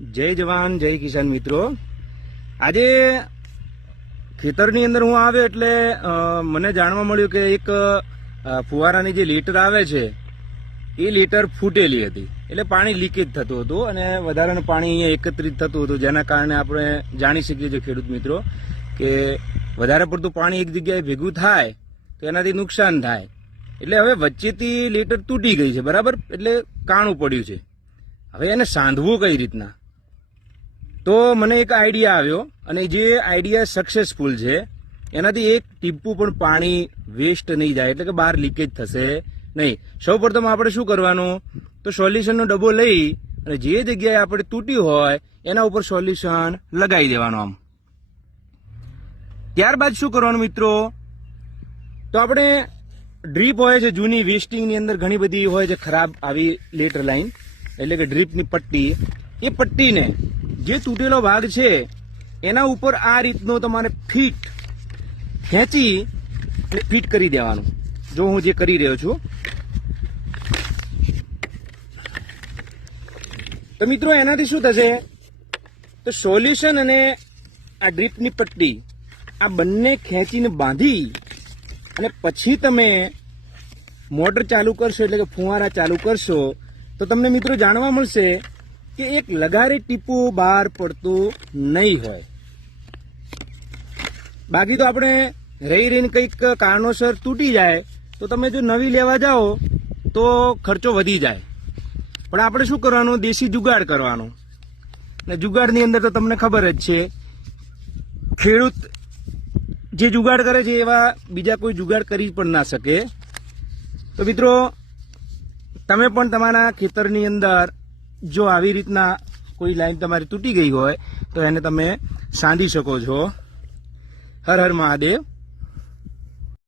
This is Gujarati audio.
જય જવાન જય કિસાન મિત્રો, આજે ખેતરની અંદર હું આવ્યો એટલે મને જાણવા મળ્યું કે એક ફુવારાની જે લીટર આવે છે એ લીટર ફૂટેલી હતી, એટલે પાણી લીકેજ થતું હતું અને વધારાનું પાણી અહીંયા એકત્રિત થતું હતું, જેના કારણે આપણે જાણી શકીએ છીએ ખેડૂત મિત્રો કે વધારે પડતું પાણી એક જગ્યાએ ભેગું થાય તો એનાથી નુકસાન થાય. એટલે હવે વચ્ચેથી લીટર તૂટી ગઈ છે, બરાબર, એટલે કાણું પડ્યું છે. હવે એને સાંધવું કઈ રીતના, તો મને એક આઈડિયા આવ્યો અને જે આઈડિયા સક્સેસફુલ છે. એનાથી એક ટીપું પણ પાણી વેસ્ટ નહીં જાય, એટલે કે બહાર લીકેજ થશે નહીં. સૌ પ્રથમ આપણે શું કરવાનું, તો સોલ્યુશનનો ડબ્બો લઈ અને જે જગ્યાએ આપણે તૂટ્યું હોય એના ઉપર સોલ્યુશન લગાવી દેવાનું આમ. ત્યારબાદ શું કરવાનું મિત્રો, તો આપણે ડ્રીપ હોય છે જૂની વેસ્ટિંગની અંદર ઘણી બધી હોય છે ખરાબ આવી લેટર લાઈન, એટલે કે ડ્રીપની પટ્ટી, એ પટ્ટીને જે તૂટેલો ભાગ છે એના ઉપર આ રીતનો તમારે ફીટ ખેંચી અને ફીટ કરી દેવાનું. જો હું જે કરી રહ્યો છું તો મિત્રો એનાથી શું થશે, તો સોલ્યુશન અને આ ડ્રીપની પટ્ટી આ બંને ખેંચીને બાંધી અને પછી તમે મોટર ચાલુ કરશો, એટલે કે ફુવારા ચાલુ કરશો, તો તમને મિત્રો જાણવા મળશે કે એક લગારે ટીપું બહાર પડતું નહીં હોય. બાકી તો આપણે રહી રહીને કંઈક કારણોસર તૂટી જાય તો તમે જો નવી લેવા જાઓ તો ખર્ચો વધી જાય. પણ આપણે શું કરવાનું, દેશી જુગાડ કરવાનો. ને જુગાડની અંદર તો તમને ખબર જ છે, ખેડૂત જે જુગાડ કરે છે એવા બીજા કોઈ જુગાડ કરી પણ ના શકે. તો મિત્રો તમે પણ તમારા ખેતરની અંદર જો આવી રીતના કોઈ લાઈન તમારી તૂટી ગઈ હોય તો એને તમે સાંધી શકો છો. હર હર મહાદેવ.